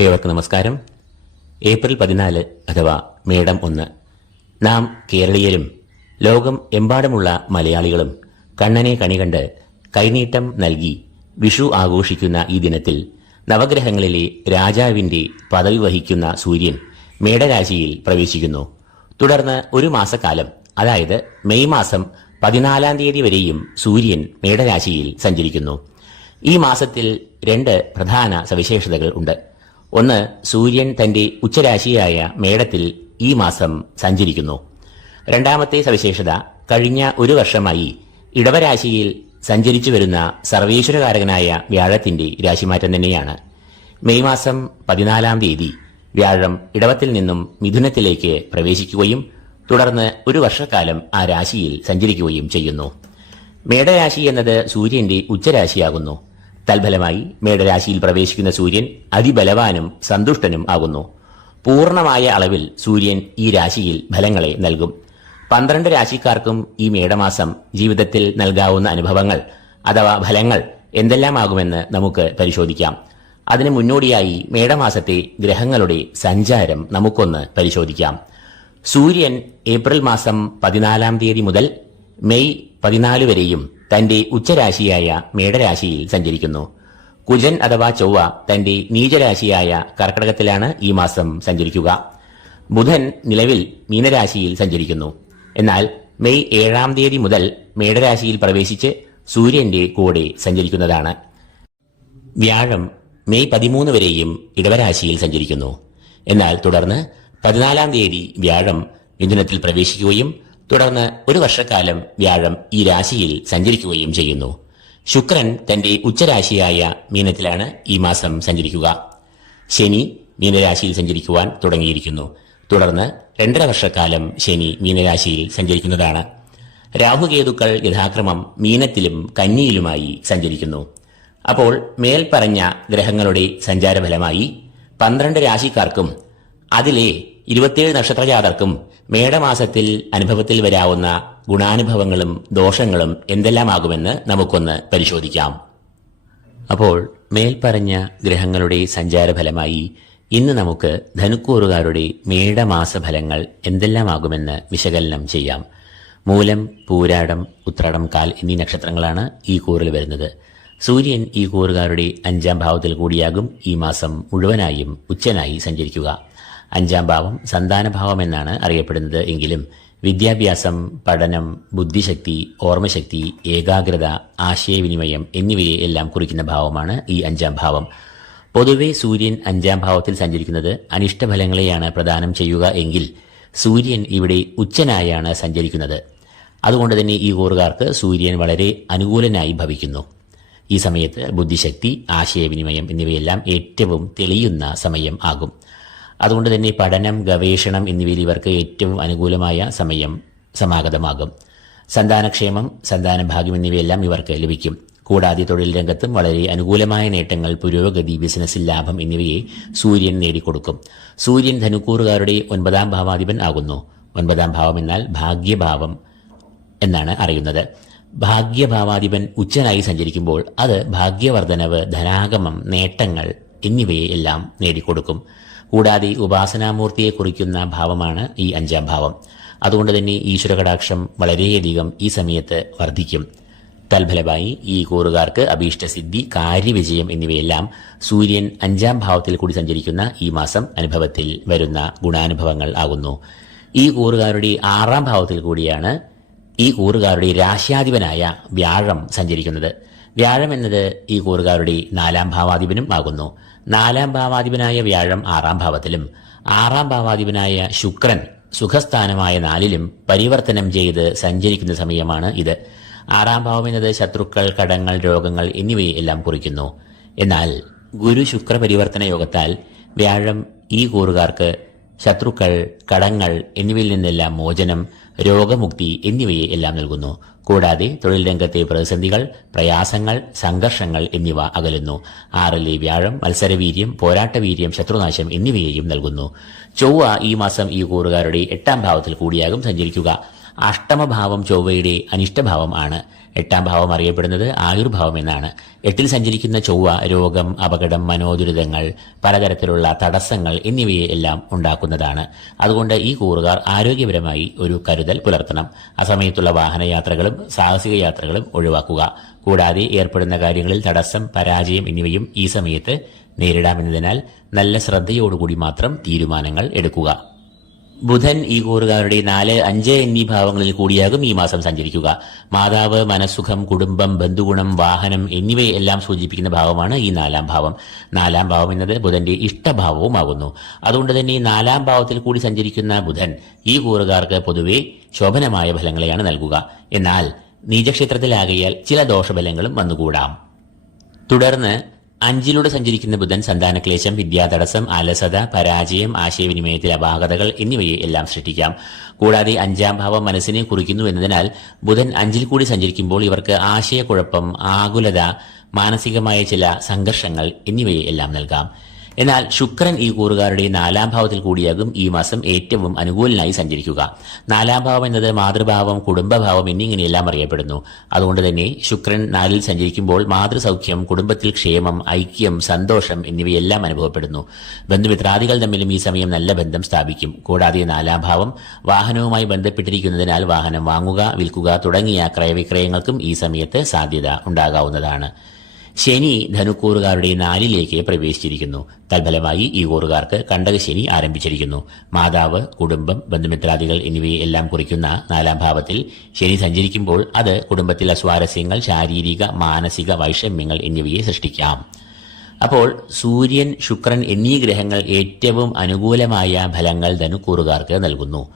ഏവർക്കും നമസ്കാരം. ഏപ്രിൽ പതിനാല് അഥവാ മേടം ഒന്ന്. നാം കേരളീയരും ലോകം എമ്പാടുമുള്ള മലയാളികളും കണ്ണനെ കണികണ്ട് കൈനീട്ടം നൽകി വിഷു ആഘോഷിക്കുന്ന ഈ ദിനത്തിൽ നവഗ്രഹങ്ങളിലെ രാജാവിന്റെ പദവി വഹിക്കുന്ന സൂര്യൻ മേടരാശിയിൽ പ്രവേശിക്കുന്നു. തുടർന്ന് ഒരു മാസക്കാലം അതായത് മെയ് മാസം പതിനാലാം തീയതി വരെയും സൂര്യൻ മേടരാശിയിൽ സഞ്ചരിക്കുന്നു. ഈ മാസത്തിൽ രണ്ട് പ്രധാന സവിശേഷതകൾ ഉണ്ട്. ഒന്ന് സൂര്യൻ തന്റെ ഉച്ചരാശിയായ മേടത്തിൽ ഈ മാസം സഞ്ചരിക്കുന്നു. രണ്ടാമത്തെ സവിശേഷത കഴിഞ്ഞ ഒരു വർഷമായി ഇടവരാശിയിൽ സഞ്ചരിച്ചു വരുന്ന സർവേശ്വരകാരകനായ വ്യാഴത്തിന്റെ രാശിമാറ്റം തന്നെയാണ്. മെയ് മാസം പതിനാലാം തീയതി വ്യാഴം ഇടവത്തിൽ നിന്നും മിഥുനത്തിലേക്ക് പ്രവേശിക്കുകയും തുടർന്ന് ഒരു വർഷക്കാലം ആ രാശിയിൽ സഞ്ചരിക്കുകയും ചെയ്യുന്നു. മേടരാശി എന്നത് സൂര്യന്റെ ഉച്ചരാശിയാകുന്നു. തൽഫലമായി മേടരാശിയിൽ പ്രവേശിക്കുന്ന സൂര്യൻ അതിബലവാനും സന്തുഷ്ടനും ആകുന്നു. പൂർണമായ അളവിൽ സൂര്യൻ ഈ രാശിയിൽ ഫലങ്ങളെ നൽകും. പന്ത്രണ്ട് രാശിക്കാർക്കും ഈ മേടമാസം ജീവിതത്തിൽ നൽകാവുന്ന അനുഭവങ്ങൾ അഥവാ ഫലങ്ങൾ എന്തെല്ലാമാകുമെന്ന് നമുക്ക് പരിശോധിക്കാം. അതിന് മുന്നോടിയായി മേടമാസത്തെ ഗ്രഹങ്ങളുടെ സഞ്ചാരം നമുക്കൊന്ന് പരിശോധിക്കാം. സൂര്യൻ ഏപ്രിൽ മാസം പതിനാലാം തീയതി മുതൽ മെയ് പതിനാല് വരെയും തന്റെ ഉച്ചരാശിയായ മേടരാശിയിൽ സഞ്ചരിക്കുന്നു. കുജൻ അഥവാ ചൊവ്വ തന്റെ നീചരാശിയായ കർക്കടകത്തിലാണ് ഈ മാസം സഞ്ചരിക്കുക. ബുധൻ നിലവിൽ മീനരാശിയിൽ സഞ്ചരിക്കുന്നു. എന്നാൽ മെയ് ഏഴാം തീയതി മുതൽ മേടരാശിയിൽ പ്രവേശിച്ച് സൂര്യന്റെ കൂടെ സഞ്ചരിക്കുന്നതാണ്. വ്യാഴം മെയ് പതിമൂന്ന് വരെയും ഇടവരാശിയിൽ സഞ്ചരിക്കുന്നു. എന്നാൽ തുടർന്ന് പതിനാലാം തീയതി വ്യാഴം മിഥുനത്തിൽ പ്രവേശിക്കുകയും തുടർന്ന് ഒരു വർഷക്കാലം വ്യാഴം ഈ രാശിയിൽ സഞ്ചരിക്കുകയും ചെയ്യുന്നു. ശുക്രൻ തന്റെ ഉച്ചരാശിയായ മീനത്തിലാണ് ഈ മാസം സഞ്ചരിക്കുക. ശനി മീനരാശിയിൽ സഞ്ചരിക്കുവാൻ തുടങ്ങിയിരിക്കുന്നു. തുടർന്ന് രണ്ടര വർഷക്കാലം ശനി മീനരാശിയിൽ സഞ്ചരിക്കുന്നതാണ്. രാഹുകേതുക്കൾ യഥാക്രമം മീനത്തിലും കന്നിയിലുമായി സഞ്ചരിക്കുന്നു. അപ്പോൾ മേൽപ്പറഞ്ഞ ഗ്രഹങ്ങളുടെ സഞ്ചാരഫലമായി പന്ത്രണ്ട് രാശിക്കാർക്കും അതിലെ ഇരുപത്തിയേഴ് നക്ഷത്രജാതർക്കും മേടമാസത്തിൽ അനുഭവത്തിൽ വരാവുന്ന ഗുണാനുഭവങ്ങളും ദോഷങ്ങളും എന്തെല്ലാമാകുമെന്ന് നമുക്കൊന്ന് പരിശോധിക്കാം. അപ്പോൾ മേൽപ്പറഞ്ഞ ഗ്രഹങ്ങളുടെ സഞ്ചാരഫലമായി ഇന്ന് നമുക്ക് ധനുക്കൂറുകാരുടെ മേടമാസ ഫലങ്ങൾ എന്തെല്ലാമാകുമെന്ന് വിശകലനം ചെയ്യാം. മൂലം പൂരാടം ഉത്രാടം കാൽ എന്നീ നക്ഷത്രങ്ങളാണ് ഈ കൂറിൽ വരുന്നത്. സൂര്യൻ ഈ കൂറുകാരുടെ അഞ്ചാം ഭാവത്തിൽ കൂടിയാകും ഈ മാസം മുഴുവനായും ഉച്ചനായി സഞ്ചരിക്കുക. അഞ്ചാം ഭാവം സന്താനഭാവം എന്നാണ് അറിയപ്പെടുന്നത്. എങ്കിലും വിദ്യാഭ്യാസം പഠനം ബുദ്ധിശക്തി ഓർമ്മശക്തി ഏകാഗ്രത ആശയവിനിമയം എന്നിവയെ എല്ലാം കുറിക്കുന്ന ഭാവമാണ് ഈ അഞ്ചാം ഭാവം. പൊതുവെ സൂര്യൻ അഞ്ചാം ഭാവത്തിൽ സഞ്ചരിക്കുന്നത് അനിഷ്ടഫലങ്ങളെയാണ് പ്രദാനം ചെയ്യുക എങ്കിൽ സൂര്യൻ ഇവിടെ ഉച്ചനായാണ് സഞ്ചരിക്കുന്നത്. അതുകൊണ്ട് തന്നെ ഈ കൂറുകാർക്ക് സൂര്യൻ വളരെ അനുകൂലനായി ഭവിക്കുന്നു. ഈ സമയത്ത് ബുദ്ധിശക്തി ആശയവിനിമയം എന്നിവയെല്ലാം ഏറ്റവും തെളിയുന്ന സമയം ആകും. അതുകൊണ്ട് തന്നെ പഠനം ഗവേഷണം എന്നിവയിൽ ഇവർക്ക് ഏറ്റവും അനുകൂലമായ സമയം സമാഗതമാകും. സന്താനക്ഷേമം സന്താനഭാഗ്യം എന്നിവയെല്ലാം ഇവർക്ക് ലഭിക്കും. കൂടാതെ തൊഴിൽ രംഗത്തും വളരെ അനുകൂലമായ നേട്ടങ്ങൾ പുരോഗതി ബിസിനസ്സിൽ ലാഭം എന്നിവയെ സൂര്യൻ നേടിക്കൊടുക്കും. സൂര്യൻ ധനുക്കൂറുകാരുടെ ഒൻപതാം ഭാവാധിപൻ ആകുന്നു. ഒൻപതാം ഭാവം എന്നാൽ ഭാഗ്യഭാവം എന്നാണ് അറിയുന്നത്. ഭാഗ്യഭാവാധിപൻ ഉച്ചനായി സഞ്ചരിക്കുമ്പോൾ അത് ഭാഗ്യവർദ്ധനവ് ധനാഗമം നേട്ടങ്ങൾ എന്നിവയെ എല്ലാം നേടിക്കൊടുക്കും. കൂടാതെ ഉപാസനാമൂർത്തിയെ കുറിക്കുന്ന ഭാവമാണ് ഈ അഞ്ചാം ഭാവം. അതുകൊണ്ട് തന്നെ ഈശ്വരകടാക്ഷം വളരെയധികം ഈ സമയത്ത് വർദ്ധിക്കും. തൽഫലമായി ഈ കൂറുകാർക്ക് അഭീഷ്ടസിദ്ധി കാര്യവിജയം എന്നിവയെല്ലാം സൂര്യൻ അഞ്ചാം ഭാവത്തിൽ കൂടി സഞ്ചരിക്കുന്ന ഈ മാസം അനുഭവത്തിൽ വരുന്ന ഗുണാനുഭവങ്ങൾ ആകുന്നു. ഈ കൂറുകാരുടെ ആറാം ഭാവത്തിൽ കൂടിയാണ് ഈ കൂറുകാരുടെ രാശ്യാധിപനായ വ്യാഴം സഞ്ചരിക്കുന്നത്. വ്യാഴം എന്നത് ഈ കൂറുകാരുടെ നാലാം ഭാവാധിപനും ആകുന്നു. നാലാം ഭാവാധിപനായ വ്യാഴം ആറാം ഭാവത്തിലും ആറാം ഭാവാധിപനായ ശുക്രൻ സുഖസ്ഥാനമായ നാലിലും പരിവർത്തനം ചെയ്ത് സഞ്ചരിക്കുന്ന സമയമാണ് ഇത്. ആറാം ഭാവം എന്നത് ശത്രുക്കൾ കടങ്ങൾ രോഗങ്ങൾ എന്നിവയെ എല്ലാം കുറിക്കുന്നു. എന്നാൽ ഗുരു ശുക്ര പരിവർത്തന യോഗത്താൽ വ്യാഴം ഈ കൂറുകാർക്ക് ശത്രുക്കൾ കടങ്ങൾ എന്നിവയിൽ നിന്നെല്ലാം മോചനം രോഗമുക്തി എന്നിവയെ എല്ലാം നൽകുന്നു. കൂടാതെ തൊഴിൽ രംഗത്തെ പ്രതിസന്ധികൾ പ്രയാസങ്ങൾ സംഘർഷങ്ങൾ എന്നിവ അകലുന്നു. ആറിലെ വ്യാഴം മത്സരവീര്യം പോരാട്ടവീര്യം ശത്രുനാശം എന്നിവയെയും നൽകുന്നു. ചൊവ്വ ഈ മാസം ഈ കൂറുകാരുടെ എട്ടാം ഭാവത്തിൽ കൂടിയാകും സഞ്ചരിക്കുക. അഷ്ടമഭാവം ചൊവ്വയുടെ അനിഷ്ടഭാവം ആണ്. എട്ടാം ഭാവം അറിയപ്പെടുന്നത് ആയുർഭാവം എന്നാണ്. എട്ടിൽ സഞ്ചരിക്കുന്ന ചൊവ്വ രോഗം അപകടം മനോദുരിതങ്ങൾ പലതരത്തിലുള്ള തടസ്സങ്ങൾ എന്നിവയെ എല്ലാം ഉണ്ടാക്കുന്നതാണ്. അതുകൊണ്ട് ഈ കൂറുകാർ ആരോഗ്യപരമായി ഒരു കരുതൽ പുലർത്തണം. അസമയത്തുള്ള വാഹനയാത്രകളും സാഹസിക യാത്രകളും ഒഴിവാക്കുക. കൂടാതെ ഏർപ്പെടുന്ന കാര്യങ്ങളിൽ തടസ്സം പരാജയം എന്നിവയും ഈ സമയത്ത് നേരിടാമെന്നതിനാൽ നല്ല ശ്രദ്ധയോടുകൂടി മാത്രം തീരുമാനങ്ങൾ എടുക്കുക. ബുധൻ ഈ കൂറുകാരുടെ നാല് അഞ്ച് എന്നീ ഭാവങ്ങളിൽ കൂടിയാകും ഈ മാസം സഞ്ചരിക്കുക. മാതാവ് മനസുഖം കുടുംബം ബന്ധുഗുണം വാഹനം എന്നിവയെല്ലാം സൂചിപ്പിക്കുന്ന ഭാവമാണ് ഈ നാലാം ഭാവം. നാലാം ഭാവം എന്നത് ബുധന്റെ ഇഷ്ടഭാവവുമാകുന്നു അതുകൊണ്ട് തന്നെ ഈ നാലാം ഭാവത്തിൽ കൂടി സഞ്ചരിക്കുന്ന ബുധൻ ഈ കൂറുകാർക്ക് പൊതുവെ ശോഭനമായ ഫലങ്ങളെയാണ് നൽകുക. എന്നാൽ നീചക്ഷേത്രത്തിലാകയാൽ ചില ദോഷഫലങ്ങളും വന്നുകൂടാം. തുടർന്ന് അഞ്ചിലൂടെ സഞ്ചരിക്കുന്ന ബുധൻ സന്താനക്ലേശം വിദ്യാതടസ്സം അലസത പരാജയം ആശയവിനിമയത്തിൽ അപാകതകൾ എന്നിവയെ എല്ലാം സൃഷ്ടിക്കാം. കൂടാതെ അഞ്ചാം ഭാവം മനസ്സിനെ കുറിക്കുന്നു എന്നതിനാൽ ബുധൻ അഞ്ചിൽ കൂടി സഞ്ചരിക്കുമ്പോൾ ഇവർക്ക് ആശയക്കുഴപ്പം ആകുലത മാനസികമായ ചില സംഘർഷങ്ങൾ എന്നിവയെ എല്ലാം നൽകാം. എന്നാൽ ശുക്രൻ ഈ കൂറുകാരുടെ നാലാം ഭാവത്തിൽ കൂടിയാകും ഈ മാസം ഏറ്റവും അനുകൂലനായി സഞ്ചരിക്കുക. നാലാം ഭാവം എന്നത് മാതൃഭാവം കുടുംബഭാവം എന്നിങ്ങനെയെല്ലാം അറിയപ്പെടുന്നു. അതുകൊണ്ട് തന്നെ ശുക്രൻ നാലിൽ സഞ്ചരിക്കുമ്പോൾ മാതൃസൗഖ്യം കുടുംബത്തിൽ ക്ഷേമം ഐക്യം സന്തോഷം എന്നിവയെല്ലാം അനുഭവപ്പെടുന്നു. ബന്ധുമിത്രാദികൾ തമ്മിലും ഈ സമയം നല്ല ബന്ധം സ്ഥാപിക്കും. കൂടാതെ നാലാം ഭാവം വാഹനവുമായി ബന്ധപ്പെട്ടിരിക്കുന്നതിനാൽ വാഹനം വാങ്ങുക വിൽക്കുക തുടങ്ങിയ ക്രയവിക്രയങ്ങൾക്കും ഈ സമയത്ത് സാധ്യത ഉണ്ടാകാവുന്നതാണ്. ശനി ധനുക്കൂറുകാരുടെ നാലിലേക്ക് പ്രവേശിച്ചിരിക്കുന്നു. തൽഫലമായി ഈ കൂറുകാർക്ക് കണ്ടകശനി ആരംഭിച്ചിരിക്കുന്നു. മാതാവ് കുടുംബം ബന്ധുമിത്രാദികൾ എന്നിവയെ എല്ലാം കുറിക്കുന്ന നാലാം ഭാവത്തിൽ ശനി സഞ്ചരിക്കുമ്പോൾ അത് കുടുംബത്തിൽ അസ്വാരസ്യങ്ങൾ ശാരീരിക മാനസിക വൈഷമ്യങ്ങൾ എന്നിവയെ സൃഷ്ടിക്കാം. അപ്പോൾ സൂര്യൻ ശുക്രൻ എന്നീ ഗ്രഹങ്ങൾ ഏറ്റവും അനുകൂലമായ ഫലങ്ങൾ ധനുക്കൂറുകാർക്ക് നൽകുന്നു.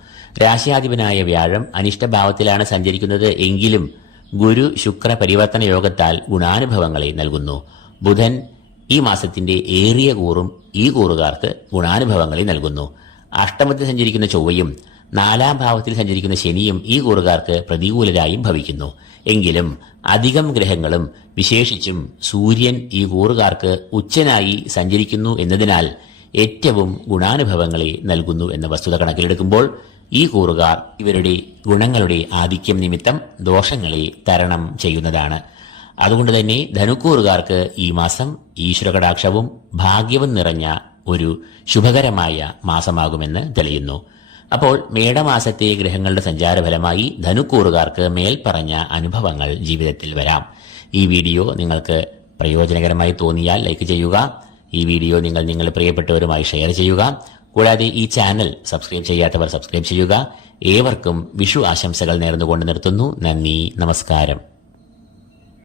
രാശിയാധിപനായ വ്യാഴം അനിഷ്ടഭാവത്തിലാണ് സഞ്ചരിക്കുന്നത് എങ്കിലും ഗുരു ശുക്ര പരിവർത്തന യോഗത്താൽ ഗുണാനുഭവങ്ങളെ നൽകുന്നു. ബുധൻ ഈ മാസത്തിന്റെ ഏറിയ കൂറും ഈ കൂറുകാർക്ക് ഗുണാനുഭവങ്ങളെ നൽകുന്നു. അഷ്ടമത്തിൽ സഞ്ചരിക്കുന്ന ചൊവ്വയും നാലാം ഭാവത്തിൽ സഞ്ചരിക്കുന്ന ശനിയും ഈ കൂറുകാർക്ക് പ്രതികൂലരായും ഭവിക്കുന്നു. എങ്കിലും അധികം ഗ്രഹങ്ങളും വിശേഷിച്ചും സൂര്യൻ ഈ കൂറുകാർക്ക് ഉച്ചനായി സഞ്ചരിക്കുന്നു എന്നതിനാൽ ഏറ്റവും ഗുണാനുഭവങ്ങളെ നൽകുന്നു എന്ന വസ്തുത കണക്കിലെടുക്കുമ്പോൾ ഈ കൂറുകാർ ഇവരുടെ ഗുണങ്ങളുടെ ആധിക്യം നിമിത്തം ദോഷങ്ങളെ തരണം ചെയ്യുന്നതാണ്. അതുകൊണ്ട് തന്നെ ധനുക്കൂറുകാർക്ക് ഈ മാസം ഈശ്വരകടാക്ഷവും ഭാഗ്യവും നിറഞ്ഞ ഒരു ശുഭകരമായ മാസമാകുമെന്ന് തെളിയുന്നു. അപ്പോൾ മേടമാസത്തെ ഗ്രഹങ്ങളുടെ സഞ്ചാരഫലമായി ധനുക്കൂറുകാർക്ക് മേൽപ്പറഞ്ഞ അനുഭവങ്ങൾ ജീവിതത്തിൽ വരാം. ഈ വീഡിയോ നിങ്ങൾക്ക് പ്രയോജനകരമായി തോന്നിയാൽ ലൈക്ക് ചെയ്യുക. ഈ വീഡിയോ നിങ്ങൾ നിങ്ങളുടെ പ്രിയപ്പെട്ടവരുമായി ഷെയർ ചെയ്യുക. കൂടാതെ ഈ ചാനൽ സബ്സ്ക്രൈബ് ചെയ്യാത്തവർ സബ്സ്ക്രൈബ് ചെയ്യുക. ഏവർക്കും വിഷു ആശംസകൾ നേർന്നുകൊണ്ട് നിർത്തുന്നു. നന്ദി. നമസ്കാരം.